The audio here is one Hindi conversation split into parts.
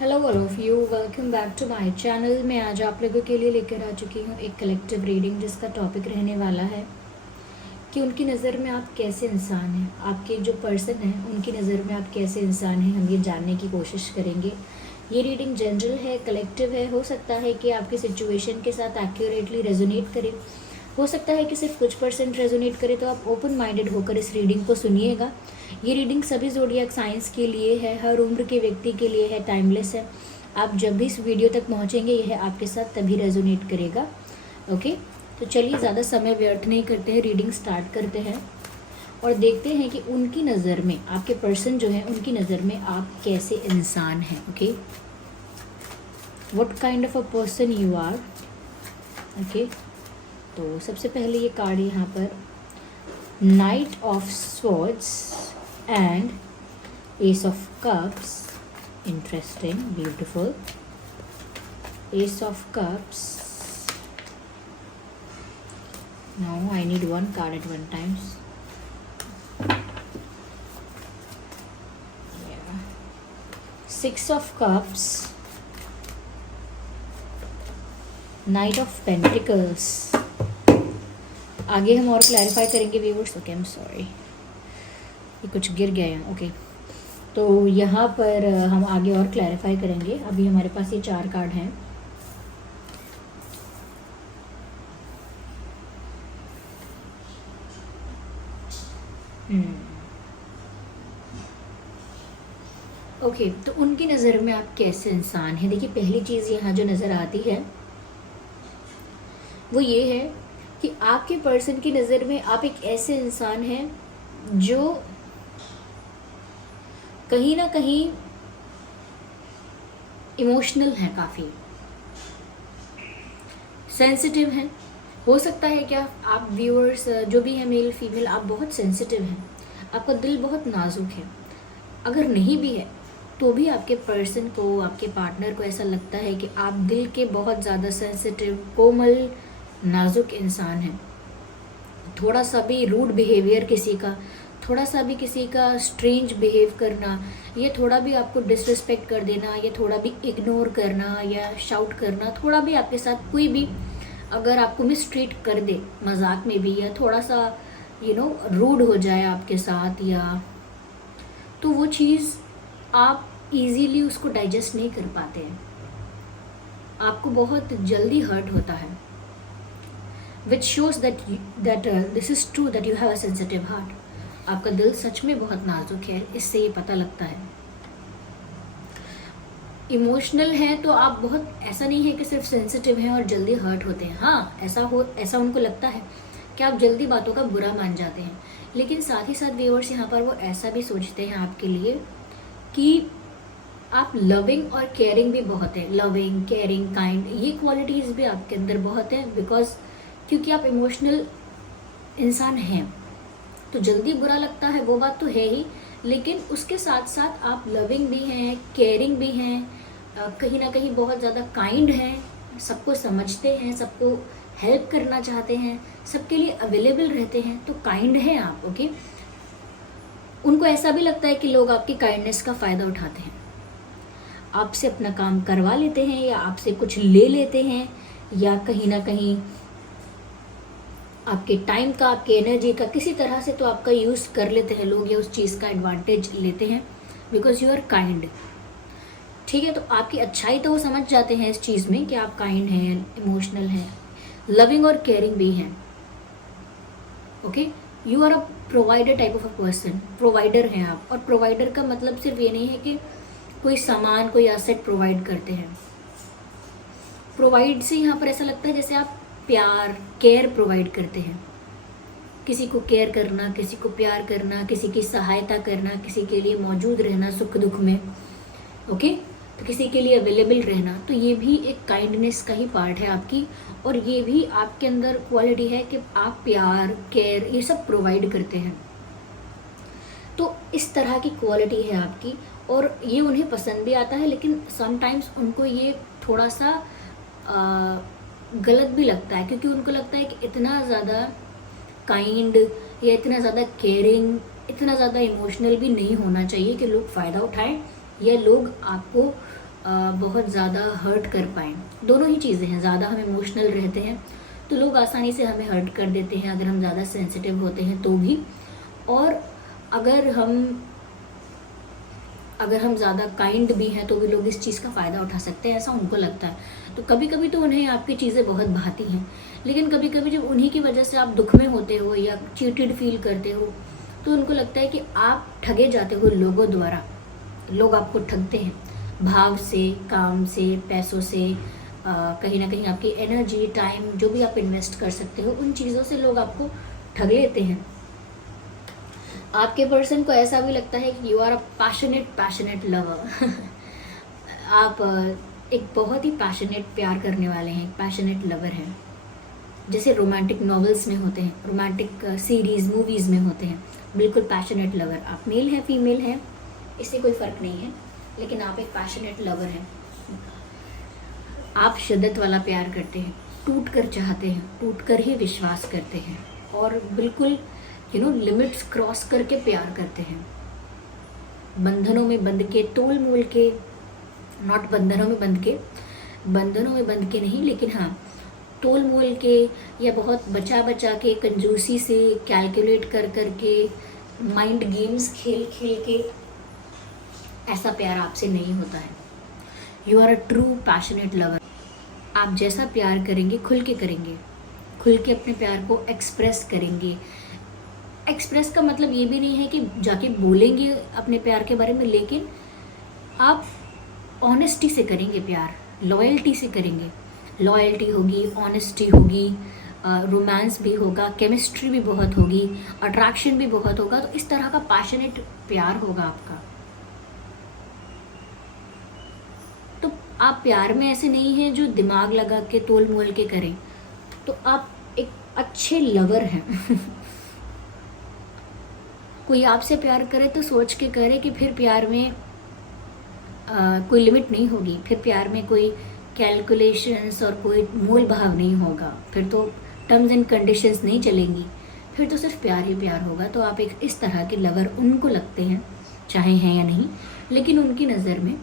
Hello all of you, welcome back to my channel. मैं आज आप लोगों के लिए लेकर आ चुकी हूँ एक कलेक्टिव रीडिंग जिसका टॉपिक रहने वाला है कि उनकी नज़र में आप कैसे इंसान हैं। आपके जो पर्सन हैं उनकी नज़र में आप कैसे इंसान हैं, हम ये जानने की कोशिश करेंगे। ये रीडिंग जनरल है, कलेक्टिव है। हो सकता है कि आपकी सिचुएशन के साथ एक्यूरेटली रेजोनेट करे, हो सकता है कि सिर्फ कुछ परसेंट रेजोनेट करे। तो आप ओपन माइंडेड होकर इस रीडिंग को सुनिएगा। ये रीडिंग सभी ज़ोडिएक साइंस के लिए है, हर उम्र के व्यक्ति के लिए है, टाइमलेस है। आप जब भी इस वीडियो तक पहुंचेंगे यह आपके साथ तभी रेजोनेट करेगा। ओके, तो चलिए ज़्यादा समय व्यर्थ नहीं करते हैं, रीडिंग स्टार्ट करते हैं और देखते हैं कि उनकी नज़र में, आपके पर्सन जो है उनकी नज़र में आप कैसे इंसान हैं। Okay, what kind of a person you are. Okay, तो सबसे पहले ये कार्ड यहाँ पर knight of swords and ace of cups. Interesting, beautiful. Ace of cups. Now I need one card at one times. Six of cups, knight of pentacles. आगे हम और क्लैरिफाई करेंगे viewers. Okay, I am sorry, ये कुछ गिर गया है। ओके, तो यहाँ पर हम आगे और क्लैरिफाई करेंगे। अभी हमारे पास ये 4 कार्ड हैं। ओके, तो उनकी नज़र में आप कैसे इंसान हैं। देखिए, पहली चीज़ यहाँ जो नज़र आती है वो ये है कि आपके पर्सन की नज़र में आप एक ऐसे इंसान हैं जो कहीं ना कहीं इमोशनल हैं, काफ़ी सेंसिटिव हैं। हो सकता है क्या आप व्यूअर्स जो भी हैं, मेल फीमेल, आप बहुत सेंसिटिव हैं, आपका दिल बहुत नाजुक है। अगर नहीं भी है तो भी आपके पर्सन को, आपके पार्टनर को ऐसा लगता है कि आप दिल के बहुत ज़्यादा सेंसिटिव, कोमल, नाजुक इंसान हैं। थोड़ा सा भी रूड बिहेवियर किसी का, थोड़ा सा भी किसी का स्ट्रेंज बिहेव करना, ये थोड़ा भी आपको डिसरिस्पेक्ट कर देना, या थोड़ा भी इग्नोर करना या शाउट करना, थोड़ा भी आपके साथ कोई भी अगर आपको मिसट्रीट कर दे मजाक में भी, या थोड़ा सा रूड हो जाए आपके साथ, या तो वो चीज़ आप इजीली उसको डाइजेस्ट नहीं कर पाते हैं, आपको बहुत जल्दी हर्ट होता है। which shows that this is true that you have a sensitive heart. आपका दिल सच में बहुत नाजुक है, इससे ये पता लगता है। इमोशनल है तो आप बहुत, ऐसा नहीं है कि सिर्फ सेंसिटिव हैं और जल्दी हर्ट होते हैं। हाँ, ऐसा उनको लगता है कि आप जल्दी बातों का बुरा मान जाते हैं, लेकिन साथ ही साथ व्यूअर्स यहाँ पर वो ऐसा भी सोचते हैं आपके लिए कि आप लविंग और केयरिंग भी बहुत है। लविंग, केयरिंग, काइंड, ये क्वालिटीज़ भी आपके अंदर बहुत है। क्योंकि आप इमोशनल इंसान हैं तो जल्दी बुरा लगता है, वो बात तो है ही, लेकिन उसके साथ साथ आप लविंग भी हैं, केयरिंग भी हैं, कहीं ना कहीं बहुत ज़्यादा काइंड हैं, सबको समझते हैं, सबको हेल्प करना चाहते हैं, सबके लिए अवेलेबल रहते हैं, तो काइंड हैं आप। ओके, उनको ऐसा भी लगता है कि लोग आपकी काइंडनेस का फ़ायदा उठाते हैं, आपसे अपना काम करवा लेते हैं, या आपसे कुछ ले लेते हैं, या कहीं ना कहीं आपके टाइम का, आपके एनर्जी का किसी तरह से तो आपका यूज़ कर लेते हैं लोग, या उस चीज़ का एडवांटेज लेते हैं, बिकॉज यू आर काइंड। ठीक है, तो आपकी अच्छाई तो वो समझ जाते हैं इस चीज़ में कि आप काइंड हैं, इमोशनल हैं, लविंग और केयरिंग भी हैं। Okay, you are a provider type of a person. Provider हैं आप, और प्रोवाइडर का मतलब सिर्फ ये नहीं है कि कोई सामान, कोई एसेट प्रोवाइड करते हैं। प्रोवाइड से यहाँ पर ऐसा लगता है जैसे आप प्यार, केयर प्रोवाइड करते हैं। किसी को केयर करना, किसी को प्यार करना, किसी की सहायता करना, किसी के लिए मौजूद रहना सुख दुख में। ओके, तो किसी के लिए अवेलेबल रहना, तो ये भी एक काइंडनेस का ही पार्ट है आपकी, और ये भी आपके अंदर क्वालिटी है कि आप प्यार, केयर, ये सब प्रोवाइड करते हैं। तो इस तरह की क्वालिटी है आपकी, और ये उन्हें पसंद भी आता है, लेकिन समटाइम्स उनको ये थोड़ा सा गलत भी लगता है, क्योंकि उनको लगता है कि इतना ज़्यादा काइंड या इतना ज़्यादा केयरिंग, इतना ज़्यादा इमोशनल भी नहीं होना चाहिए कि लोग फ़ायदा उठाएं या लोग आपको बहुत ज़्यादा हर्ट कर पाएँ। दोनों ही चीज़ें हैं, ज़्यादा हम इमोशनल रहते हैं तो लोग आसानी से हमें हर्ट कर देते हैं, अगर हम ज़्यादा सेंसिटिव होते हैं तो भी। और अगर हम ज़्यादा काइंड भी हैं तो भी लोग इस चीज़ का फ़ायदा उठा सकते हैं, ऐसा उनको लगता है। तो कभी कभी तो उन्हें आपकी चीज़ें बहुत भाती हैं, लेकिन कभी कभी जब उन्हीं की वजह से आप दुख में होते हो या चीटेड फील करते हो तो उनको लगता है कि आप ठगे जाते हो लोगों द्वारा। लोग आपको ठगते हैं भाव से, काम से, पैसों से, कहीं ना कहीं आपकी एनर्जी, टाइम, जो भी आप इन्वेस्ट कर सकते हो उन चीज़ों से लोग आपको ठग लेते हैं। आपके पर्सन को ऐसा भी लगता है कि you are a passionate lover. आप एक बहुत ही पैशनेट प्यार करने वाले हैं, पैशनेट लवर हैं, जैसे रोमांटिक नॉवेल्स में होते हैं, रोमांटिक सीरीज मूवीज़ में होते हैं, बिल्कुल पैशनेट लवर। आप मेल हैं, फीमेल हैं, इससे कोई फ़र्क नहीं है, लेकिन आप एक पैशनेट लवर हैं। आप शिद्दत वाला प्यार करते हैं, टूट कर चाहते हैं, टूट कर ही विश्वास करते हैं, और बिल्कुल लिमिट्स क्रॉस करके प्यार करते हैं। बंधनों में बंध के, तोल मोल के, नॉट बंधनों में बंध के नहीं, लेकिन हाँ तोल मोल के, या बहुत बचा बचा के, कंजूसी से, कैलकुलेट कर के, माइंड गेम्स खेल के, ऐसा प्यार आपसे नहीं होता है। You are a true passionate lover. आप जैसा प्यार करेंगे खुल के करेंगे, खुल के अपने प्यार को एक्सप्रेस करेंगे। एक्सप्रेस का मतलब ये भी नहीं है कि जाके बोलेंगे अपने प्यार के बारे में, लेकिन आप ऑनेस्टी से करेंगे प्यार, लॉयल्टी से करेंगे। लॉयल्टी होगी, ऑनेस्टी होगी, रोमांस भी होगा, केमिस्ट्री भी बहुत होगी, अट्रैक्शन भी बहुत होगा। तो इस तरह का पैशनेट प्यार होगा आपका। तो आप प्यार में ऐसे नहीं हैं जो दिमाग लगा के तोल मोल के करें, तो आप एक अच्छे लवर हैं। कोई आपसे प्यार करे तो सोच के करे कि फिर प्यार में कोई लिमिट नहीं होगी, फिर प्यार में कोई कैलकुलेशंस और कोई मोल भाव नहीं होगा, फिर तो टर्म्स एंड कंडीशंस नहीं चलेंगी, फिर तो सिर्फ प्यार ही प्यार होगा। तो आप एक इस तरह के लवर उनको लगते हैं, चाहे हैं या नहीं, लेकिन उनकी नज़र में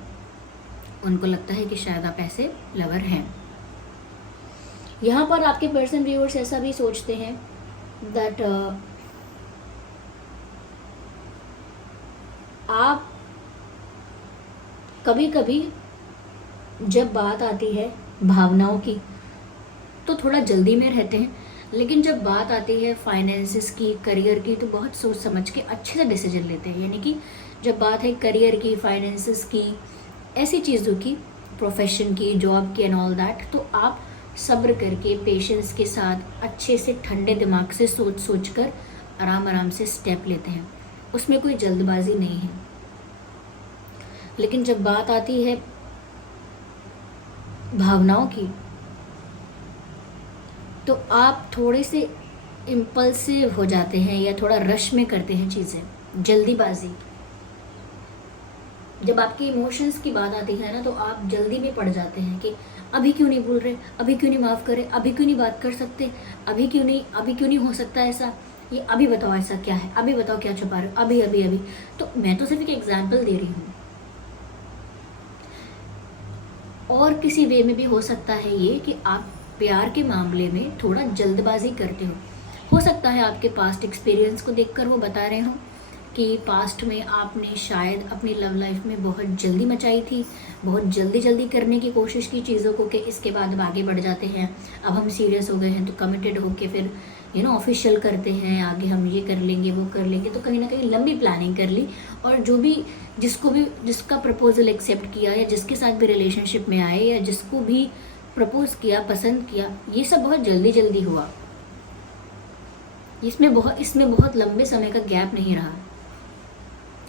उनको लगता है कि शायद आप ऐसे लवर हैं। यहाँ पर आपके पर्सन व्यूअर्स ऐसा भी सोचते हैं दैट आप कभी कभी जब बात आती है भावनाओं की तो थोड़ा जल्दी में रहते हैं, लेकिन जब बात आती है फाइनेंसेस की, करियर की, तो बहुत सोच समझ के अच्छे से डिसीजन लेते हैं। यानी कि जब बात है करियर की, फाइनेंसेस की, ऐसी चीज़ों की, प्रोफेशन की, जॉब की एंड ऑल दैट, तो आप सब्र करके, पेशेंस के साथ, अच्छे से ठंडे दिमाग से सोच कर आराम से स्टेप लेते हैं। उसमें कोई जल्दबाजी नहीं है। लेकिन जब बात आती है भावनाओं की तो आप थोड़े से इम्पल्सिव हो जाते हैं या थोड़ा रश में करते हैं चीज़ें, जल्दीबाजी। जब आपके इमोशंस की बात आती है ना, तो आप जल्दी में पड़ जाते हैं कि अभी क्यों नहीं बोल रहे, अभी क्यों नहीं माफ़ करे, अभी क्यों नहीं बात कर सकते, अभी क्यों नहीं हो सकता ऐसा, ये अभी बताओ ऐसा क्या है, अभी बताओ क्या छुपा रहे हो, अभी। तो मैं तो सिर्फ एक एग्जाम्पल दे रही हूँ, और किसी वे में भी हो सकता है ये कि आप प्यार के मामले में थोड़ा जल्दबाजी करते हो सकता है आपके पास्ट एक्सपीरियंस को देखकर वो बता रहे हो कि पास्ट में आपने शायद अपनी लव लाइफ में बहुत जल्दी मचाई थी, बहुत जल्दी करने की कोशिश की चीज़ों को, कि इसके बाद अब आगे बढ़ जाते हैं, अब हम सीरियस हो गए हैं तो कमिटेड होके फिर ऑफिशियल करते हैं, आगे हम ये कर लेंगे वो कर लेंगे। तो कहीं ना कहीं लंबी प्लानिंग कर ली, और जिसका प्रपोजल एक्सेप्ट किया, या जिसके साथ भी रिलेशनशिप में आए, या जिसको भी प्रपोज किया, पसंद किया, ये सब बहुत जल्दी हुआ। इसमें बहुत लंबे समय का गैप नहीं रहा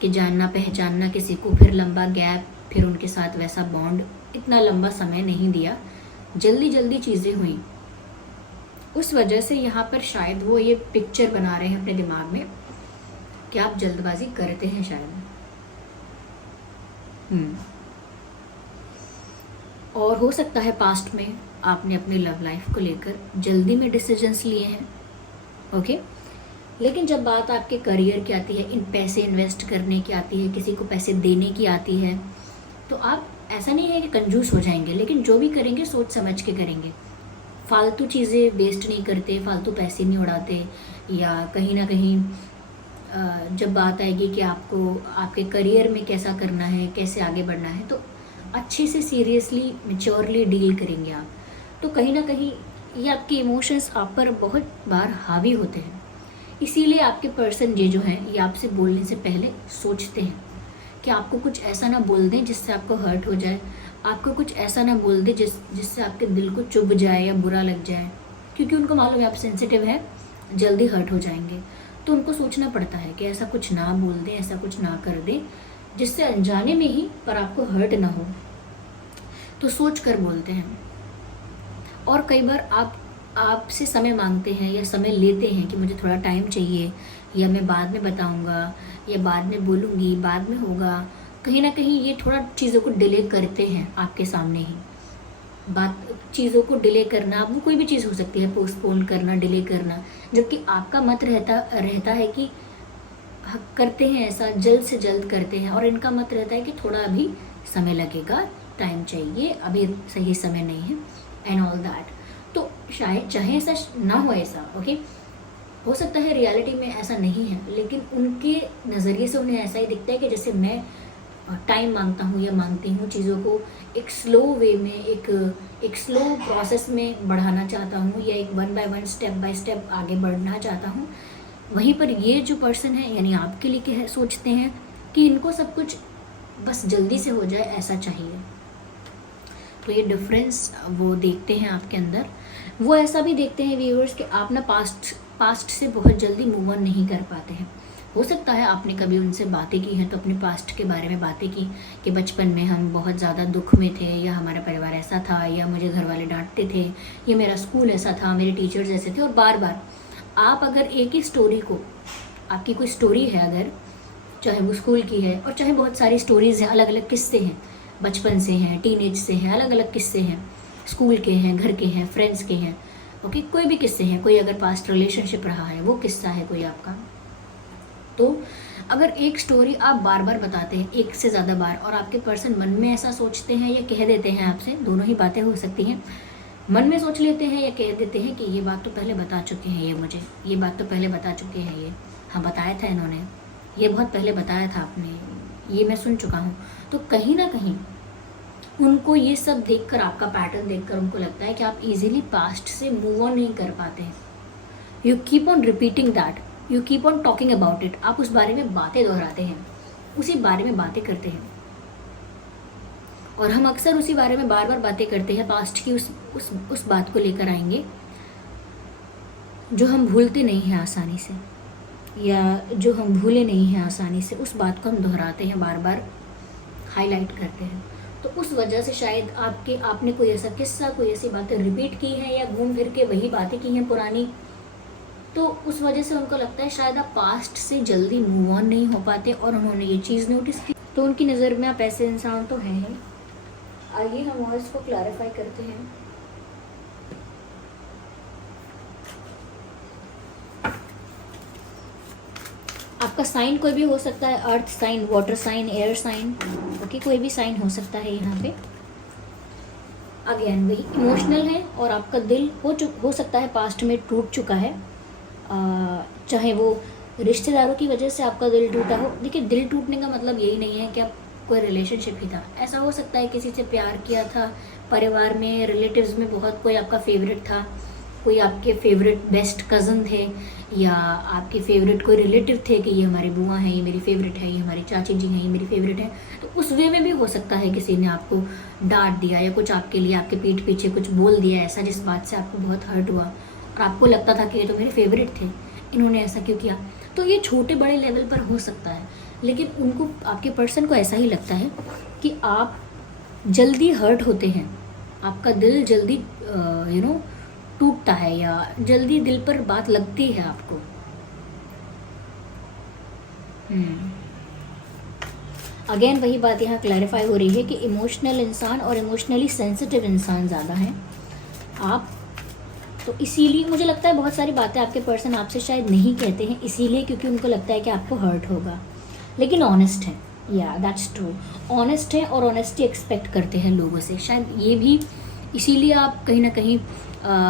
कि जानना पहचानना किसी को, फिर लंबा गैप, फिर उनके साथ वैसा बॉन्ड, इतना लंबा समय नहीं दिया, जल्दी चीज़ें हुई। उस वजह से यहाँ पर शायद वो ये पिक्चर बना रहे हैं अपने दिमाग में कि आप जल्दबाजी करते हैं शायद। और हो सकता है पास्ट में आपने अपनी लव लाइफ को लेकर जल्दी में डिसीजंस लिए हैं, ओके। लेकिन जब बात आपके करियर की आती है, इन पैसे इन्वेस्ट करने की आती है, किसी को पैसे देने की आती है, तो आप ऐसा नहीं है कि कंजूस हो जाएंगे, लेकिन जो भी करेंगे सोच समझ के करेंगे। फालतू चीज़ें वेस्ट नहीं करते, फालतू पैसे नहीं उड़ाते, या कहीं ना कहीं जब बात आएगी कि आपको आपके करियर में कैसा करना है, कैसे आगे बढ़ना है, तो अच्छे से सीरियसली मेच्योरली डील करेंगे आप। तो कहीं ना कहीं ये आपके इमोशंस आप पर बहुत बार हावी होते हैं, इसीलिए आपके पर्सन ये जो हैं ये आपसे बोलने से पहले सोचते हैं कि आपको कुछ ऐसा ना बोल दें जिससे आपको हर्ट हो जाए, आपको कुछ ऐसा ना बोल दें जिससे आपके दिल को चुभ जाए या बुरा लग जाए, क्योंकि उनको मालूम है आप सेंसिटिव हैं, जल्दी हर्ट हो जाएंगे। तो उनको सोचना पड़ता है कि ऐसा कुछ ना बोल दें, ऐसा कुछ ना कर दें जिससे अनजाने में ही पर आपको हर्ट ना हो, तो सोच कर बोलते हैं। और कई बार आपसे समय मांगते हैं या समय लेते हैं कि मुझे थोड़ा टाइम चाहिए, या मैं बाद में बताऊंगा, या बाद में बोलूँगी, बाद में होगा। कहीं ना कहीं ये थोड़ा चीज़ों को डिले करते हैं आपके सामने ही। चीज़ों को डिले करना, वो कोई भी चीज़ हो सकती है, पोस्टपोन करना, डिले करना, जबकि आपका मत रहता है कि करते हैं ऐसा, जल्द से जल्द करते हैं, और इनका मत रहता है कि थोड़ा अभी समय लगेगा, टाइम चाहिए, अभी सही समय नहीं है, एंड ऑल दैट। तो शायद चाहे ऐसा ना हो, ऐसा ओके हो सकता है रियलिटी में ऐसा नहीं है, लेकिन उनके नज़रिए से उन्हें ऐसा ही दिखता है कि जैसे मैं टाइम मांगता हूँ या मांगती हूँ, चीज़ों को एक स्लो वे में, एक स्लो प्रोसेस में बढ़ाना चाहता हूँ, या एक 1 by 1 स्टेप बाय स्टेप आगे बढ़ना चाहता हूँ। वहीं पर ये जो पर्सन है यानी आपके लिए सोचते हैं कि इनको सब कुछ बस जल्दी से हो जाए, ऐसा चाहिए। तो ये डिफरेंस वो देखते हैं आपके अंदर। वो ऐसा भी देखते हैं व्यूअर्स कि आप ना पास्ट से बहुत जल्दी मूव ऑन नहीं कर पाते हैं। हो सकता है आपने कभी उनसे बातें की हैं तो अपने पास्ट के बारे में बातें की कि बचपन में हम बहुत ज़्यादा दुख में थे, या हमारा परिवार ऐसा था, या मुझे घर वाले डांटते थे, या मेरा स्कूल ऐसा था, मेरे टीचर्स ऐसे थे। और बार बार आप अगर एक ही स्टोरी को, आपकी कोई स्टोरी है अगर, चाहे वो स्कूल की है और चाहे बहुत सारी स्टोरीज़ हैं, अलग अलग किस्से हैं, बचपन से हैं, टीनेज से हैं, अलग अलग किस्से हैं, स्कूल के हैं, घर के हैं, फ्रेंड्स के हैं, ओके, कोई भी किस्से हैं, कोई अगर पास्ट रिलेशनशिप रहा है वो किस्सा है कोई आपका। तो अगर एक स्टोरी आप बार बार बताते हैं, एक से ज़्यादा बार, और आपके पर्सन मन में ऐसा सोचते हैं या कह देते हैं आपसे, दोनों ही बातें हो सकती हैं, मन में सोच लेते हैं या कह देते हैं कि ये बात तो पहले बता चुके हैं, ये मुझे ये बात तो पहले बता चुके हैं, ये हाँ बताया था इन्होंने, ये बहुत पहले बताया था आपने, ये मैं सुन चुका हूँ। तो कहीं ना कहीं उनको ये सब देखकर, आपका पैटर्न देखकर उनको लगता है कि आप इजीली पास्ट से मूव ऑन नहीं कर पाते हैं। You keep on repeating that, you keep on talking about it. आप उस बारे में बातें दोहराते हैं, उसी बारे में बातें करते हैं, और हम अक्सर उसी बारे में बार बार बातें करते हैं। पास्ट की उस बात को लेकर आएंगे जो हम भूलते नहीं हैं आसानी से, या जो हम भूले नहीं हैं आसानी से, उस बात को हम दोहराते हैं, बार बार हाईलाइट करते हैं। तो उस वजह से शायद आपने कोई ऐसा किस्सा, कोई ऐसी बातें रिपीट की हैं, या घूम फिर के वही बातें की हैं पुरानी, तो उस वजह से उनको लगता है शायद आप पास्ट से जल्दी मूव ऑन नहीं हो पाते, और उन्होंने ये चीज़ नोटिस की। तो उनकी नज़र में आप ऐसे इंसान तो हैं ही। आइए हम और इसको क्लैरिफाई करते हैं। आपका साइन कोई भी हो सकता है, earth sign, water sign, air sign, okay, कोई भी साइन हो सकता है यहाँ पे। अगेन वही इमोशनल है, और आपका दिल हो सकता है पास्ट में टूट चुका है, चाहे वो रिश्तेदारों की वजह से आपका दिल टूटा हो। देखिए, दिल टूटने का मतलब यही नहीं है कि आप कोई रिलेशनशिप ही था, ऐसा हो सकता है किसी से प्यार किया था, परिवार में, रिलेटिव्स में बहुत कोई आपका फेवरेट था, कोई आपके फेवरेट बेस्ट कज़न थे, या आपके फेवरेट कोई रिलेटिव थे कि ये हमारी बुआ हैं, ये मेरी फेवरेट है, ये हमारी चाची जी हैं, ये मेरी फेवरेट है। तो उस वे में भी हो सकता है किसी ने आपको डांट दिया, या कुछ आपके लिए आपके पीठ पीछे कुछ बोल दिया ऐसा, जिस बात से आपको बहुत हर्ट हुआ, और आपको लगता था कि ये तो मेरे फेवरेट थे, इन्होंने ऐसा क्यों किया। तो ये छोटे बड़े लेवल पर हो सकता है, लेकिन उनको, आपके पर्सन को ऐसा ही लगता है कि आप जल्दी हर्ट होते हैं, आपका दिल जल्दी टूटता है, या जल्दी दिल पर बात लगती है आपको। अगेन वही बात यहाँ क्लैरिफाई हो रही है कि इमोशनल इंसान और इमोशनली सेंसिटिव इंसान ज़्यादा हैं आप। तो इसीलिए मुझे लगता है बहुत सारी बातें आपके पर्सन आपसे शायद नहीं कहते हैं, इसीलिए क्योंकि उनको लगता है कि आपको हर्ट होगा, लेकिन ऑनेस्ट है, या दैट्स ट्रू, ऑनेस्ट है और ऑनेस्टी एक्सपेक्ट करते हैं लोगों से। शायद ये भी इसीलिए आप कहीं ना कहीं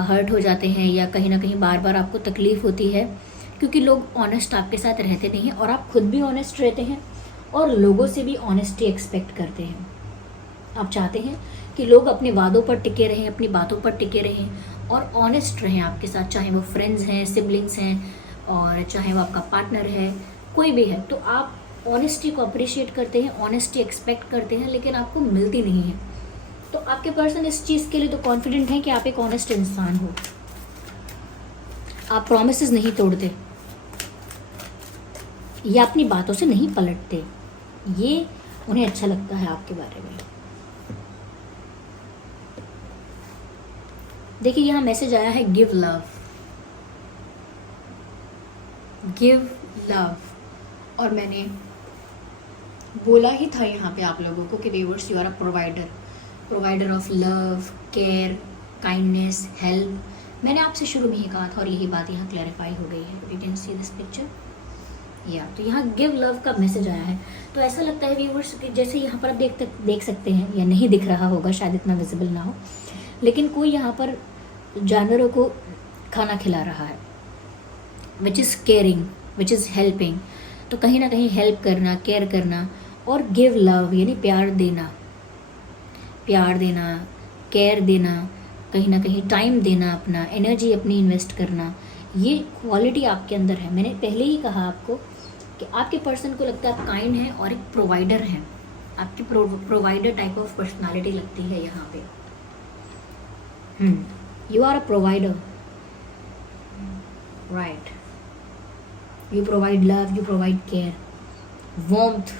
हर्ट हो जाते हैं, या कहीं ना कहीं बार बार आपको तकलीफ़ होती है, क्योंकि लोग ऑनेस्ट आपके साथ रहते नहीं हैं, और आप खुद भी ऑनेस्ट रहते हैं और लोगों से भी ऑनेस्टी एक्सपेक्ट करते हैं। आप चाहते हैं कि लोग अपने वादों पर टिके रहें, अपनी बातों पर टिके रहें और ऑनेस्ट रहें आपके साथ, चाहे वो फ्रेंड्स हैं, सिबलिंग्स हैं, और चाहे वो आपका पार्टनर है, कोई भी है। तो आप ऑनेस्टी को अप्रिशिएट करते हैं, ऑनेस्टी एक्सपेक्ट करते हैं, लेकिन आपको मिलती नहीं है। तो आपके पर्सन इस चीज़ के लिए तो कॉन्फिडेंट है कि आप एक ऑनेस्ट इंसान हो, आप प्रॉमिसेस नहीं तोड़ते या अपनी बातों से नहीं पलटते, ये उन्हें अच्छा लगता है आपके बारे में। देखिए यहाँ मैसेज आया है गिव लव, गिव लव, और मैंने बोला ही था यहाँ पे आप लोगों को कि viewers, you are a provider of love, care, kindness, help. मैंने आपसे शुरू में ही कहा था और यही बात यहाँ क्लैरिफाई हो गई है। You can see this picture, या तो यहाँ गिव लव का मैसेज आया है। तो ऐसा लगता है व्यूअर्स कि जैसे यहाँ पर आप देख सकते हैं, या नहीं दिख रहा होगा शायद, इतना विजिबल ना हो, लेकिन कोई यहाँ पर जानवरों को खाना खिला रहा है, which is caring, which is helping. तो कहीं ना कहीं हेल्प करना, केयर करना, और गिव लव यानी प्यार देना, केयर देना, कहीं ना कहीं टाइम देना, अपना एनर्जी अपनी इन्वेस्ट करना, ये क्वालिटी आपके अंदर है। मैंने पहले ही कहा आपको कि आपके पर्सन को लगता है आप काइंड हैं और एक प्रोवाइडर हैं, आपकी प्रोवाइडर टाइप ऑफ पर्सनालिटी लगती है यहाँ पे। You are a provider, right, you provide love, you provide care, warmth.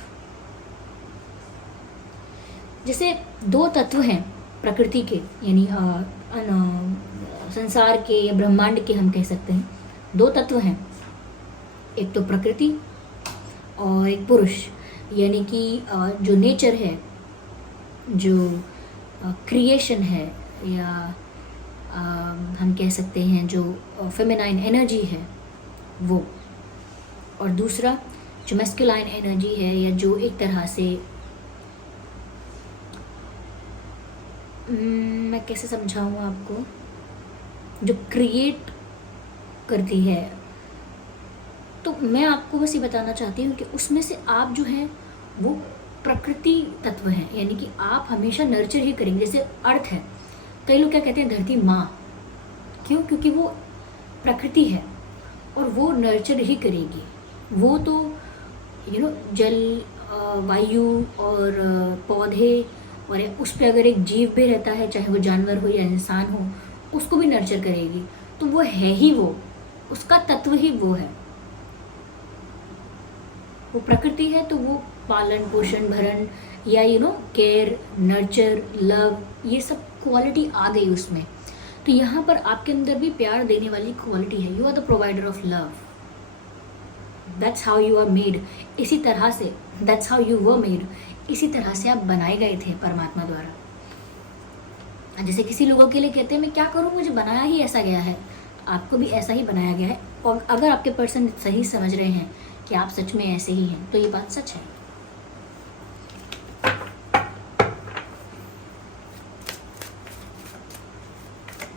जैसे दो तत्व हैं प्रकृति के, यानी संसार के या ब्रह्मांड के, हम कह सकते हैं दो तत्व हैं, एक तो प्रकृति और एक पुरुष, यानी कि जो नेचर है, जो क्रिएशन है, या हम कह सकते हैं जो फेमिनाइन एनर्जी है वो, और दूसरा जो मैस्कुलाइन एनर्जी है, या जो एक तरह से मैं कैसे समझाऊँ आपको, जो क्रिएट करती है। तो मैं आपको बस ये बताना चाहती हूँ कि उसमें से आप जो हैं वो प्रकृति तत्व हैं, यानी कि आप हमेशा नर्चर ही करेंगे। जैसे अर्थ है, कई लोग क्या कहते हैं धरती माँ, क्यों? क्योंकि वो प्रकृति है और वो नर्चर ही करेगी। वो तो जल, वायु और पौधे, और उस पर अगर एक जीव भी रहता है, चाहे वो जानवर हो या इंसान हो, उसको भी नर्चर करेगी। तो वो है ही वो, उसका तत्व ही वो है, वो प्रकृति है। तो वो पालन पोषण भरण, या केयर, नर्चर, लव, ये सब क्वालिटी आ गई उसमें। तो यहाँ पर आपके अंदर भी प्यार देने वाली क्वालिटी है। You are the provider of love, that's how you are made. इसी तरह से that's how you were made, इसी तरह से आप बनाए गए थे परमात्मा द्वारा। जैसे किसी लोगों के लिए कहते हैं मैं क्या करूँ, मुझे बनाया ही ऐसा गया है, आपको भी ऐसा ही बनाया गया है। और अगर आपके पर्सन सही समझ रहे हैं कि आप सच में ऐसे ही हैं, तो ये बात सच है।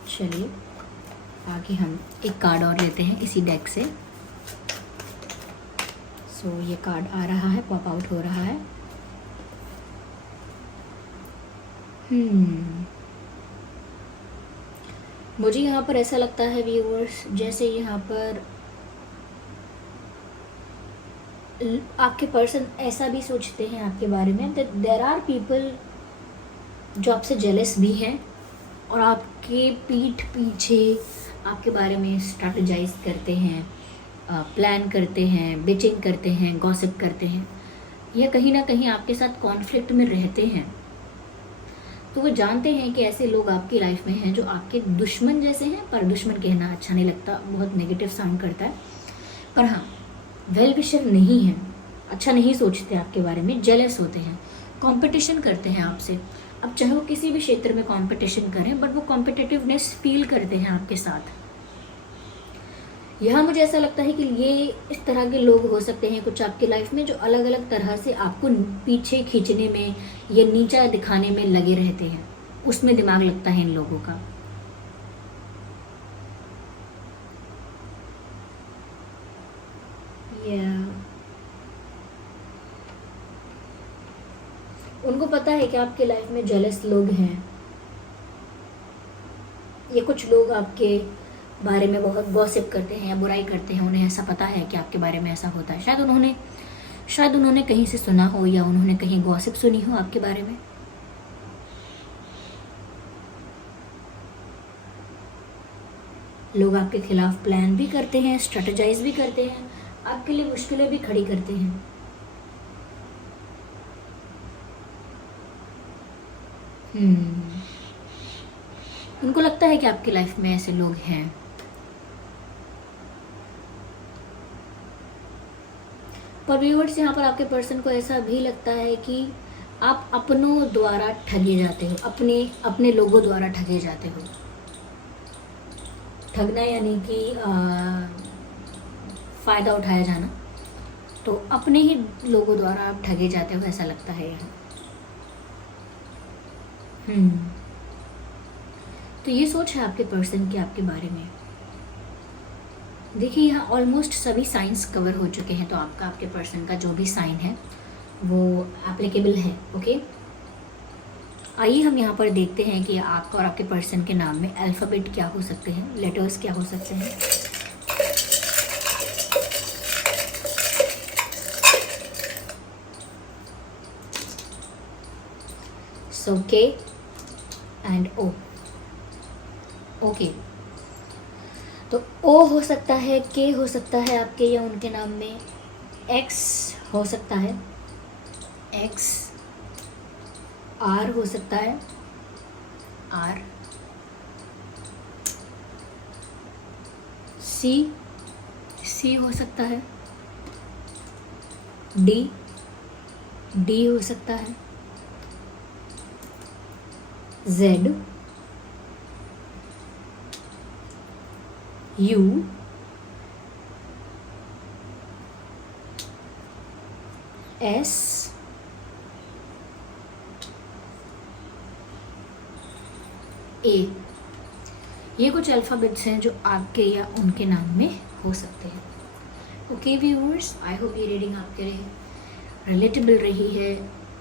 चलिए आगे हम एक कार्ड और लेते हैं इसी डेक से। सो ये कार्ड आ रहा है, पॉप आउट हो रहा है। मुझे यहाँ पर ऐसा लगता है व्यूअर्स, जैसे यहाँ पर आपके पर्सन ऐसा भी सोचते हैं आपके बारे में दैट देयर आर पीपल जो आपसे जेलस भी हैं और आपके पीठ पीछे आपके बारे में स्ट्रैटेजाइज करते हैं, प्लान करते हैं, बिचिंग करते हैं, गॉसिप करते हैं, या कहीं ना कहीं आपके साथ कॉन्फ्लिक्ट में रहते हैं। तो वो जानते हैं कि ऐसे लोग आपकी लाइफ में हैं जो आपके दुश्मन जैसे हैं, पर दुश्मन कहना अच्छा नहीं लगता, बहुत नेगेटिव साउंड करता है। पर हाँ, वेल विशर नहीं है, अच्छा नहीं सोचते आपके बारे में, जेलस होते हैं, कंपटीशन करते हैं आपसे। अब चाहे वो किसी भी क्षेत्र में कंपटीशन करें, बट वो कॉम्पिटिटिवनेस फील करते हैं आपके साथ। यहाँ मुझे ऐसा लगता है कि ये इस तरह के लोग हो सकते हैं कुछ आपकी लाइफ में, जो अलग अलग तरह से आपको पीछे खींचने में या नीचा दिखाने में लगे रहते हैं, उसमें दिमाग लगता है इन लोगों का। उनको पता है कि आपके लाइफ में जेलस लोग हैं, ये कुछ लोग आपके बारे में बहुत गॉसिप करते हैं या बुराई करते हैं। उन्हें ऐसा पता है कि आपके बारे में ऐसा होता है। शायद उन्होंने कहीं से सुना हो या उन्होंने कहीं गॉसिप सुनी हो आपके बारे में। लोग आपके खिलाफ प्लान भी करते हैं, स्ट्रेटेजाइज भी करते हैं, आपके लिए मुश्किलें भी खड़ी करते हैं। उनको लगता है कि आपकी लाइफ में ऐसे लोग हैं। पर व्यूअर्स, यहाँ पर आपके पर्सन को ऐसा भी लगता है कि आप अपनों द्वारा ठगे जाते हो, अपने लोगों द्वारा ठगे जाते हो। ठगना यानी कि फ़ायदा उठाया जाना, तो अपने ही लोगों द्वारा आप ठगे जाते हो, ऐसा लगता है यहाँ। तो ये सोच है आपके पर्सन की आपके बारे में। देखिए, यहाँ ऑलमोस्ट सभी साइंस कवर हो चुके हैं, तो आपके पर्सन का जो भी साइन है वो एप्लीकेबल है। ओके, आइए हम यहाँ पर देखते हैं कि आपका और आपके पर्सन के नाम में अल्फ़ाबेट क्या हो सकते हैं, लेटर्स क्या हो सकते हैं। सो के एंड ओ। ओके, तो ओ हो सकता है, के हो सकता है आपके या उनके नाम में, एक्स हो सकता है, एक्स, आर हो सकता है, आर, सी, सी हो सकता है, डी, डी हो सकता है, जेड, यू, एस, ए। ये कुछ अल्फ़ाबेट्स हैं जो आपके या उनके नाम में हो सकते हैं। ओके व्यूअर्स, आई होप ये रीडिंग आपके लिए रिलेटेबल रही है,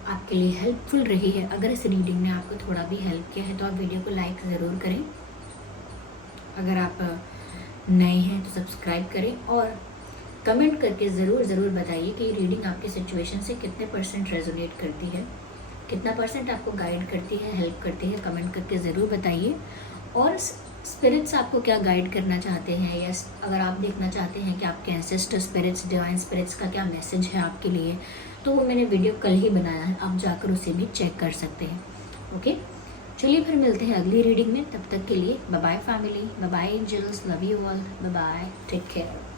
आपके लिए हेल्पफुल रही है। अगर इस रीडिंग ने आपको थोड़ा भी हेल्प किया है तो आप वीडियो को लाइक ज़रूर करें। अगर आप नए हैं तो सब्सक्राइब करें और कमेंट करके ज़रूर बताइए कि ये रीडिंग आपकी सिचुएशन से कितने % रेजोनेट करती है, कितना % आपको गाइड करती है, हेल्प करती है। कमेंट करके ज़रूर बताइए। और स्पिरिट्स आपको क्या गाइड करना चाहते हैं, या अगर आप देखना चाहते हैं कि आपके एंसेस्टर स्पिरिट्स, डिवाइन स्पिरिट्स का क्या मैसेज है आपके लिए, तो वो मैंने वीडियो कल ही बनाया है, आप जाकर उसे भी चेक कर सकते हैं। ओके, चलिए फिर मिलते हैं अगली रीडिंग में। तब तक के लिए bye bye family, bye bye angels, love you all, bye bye, take care.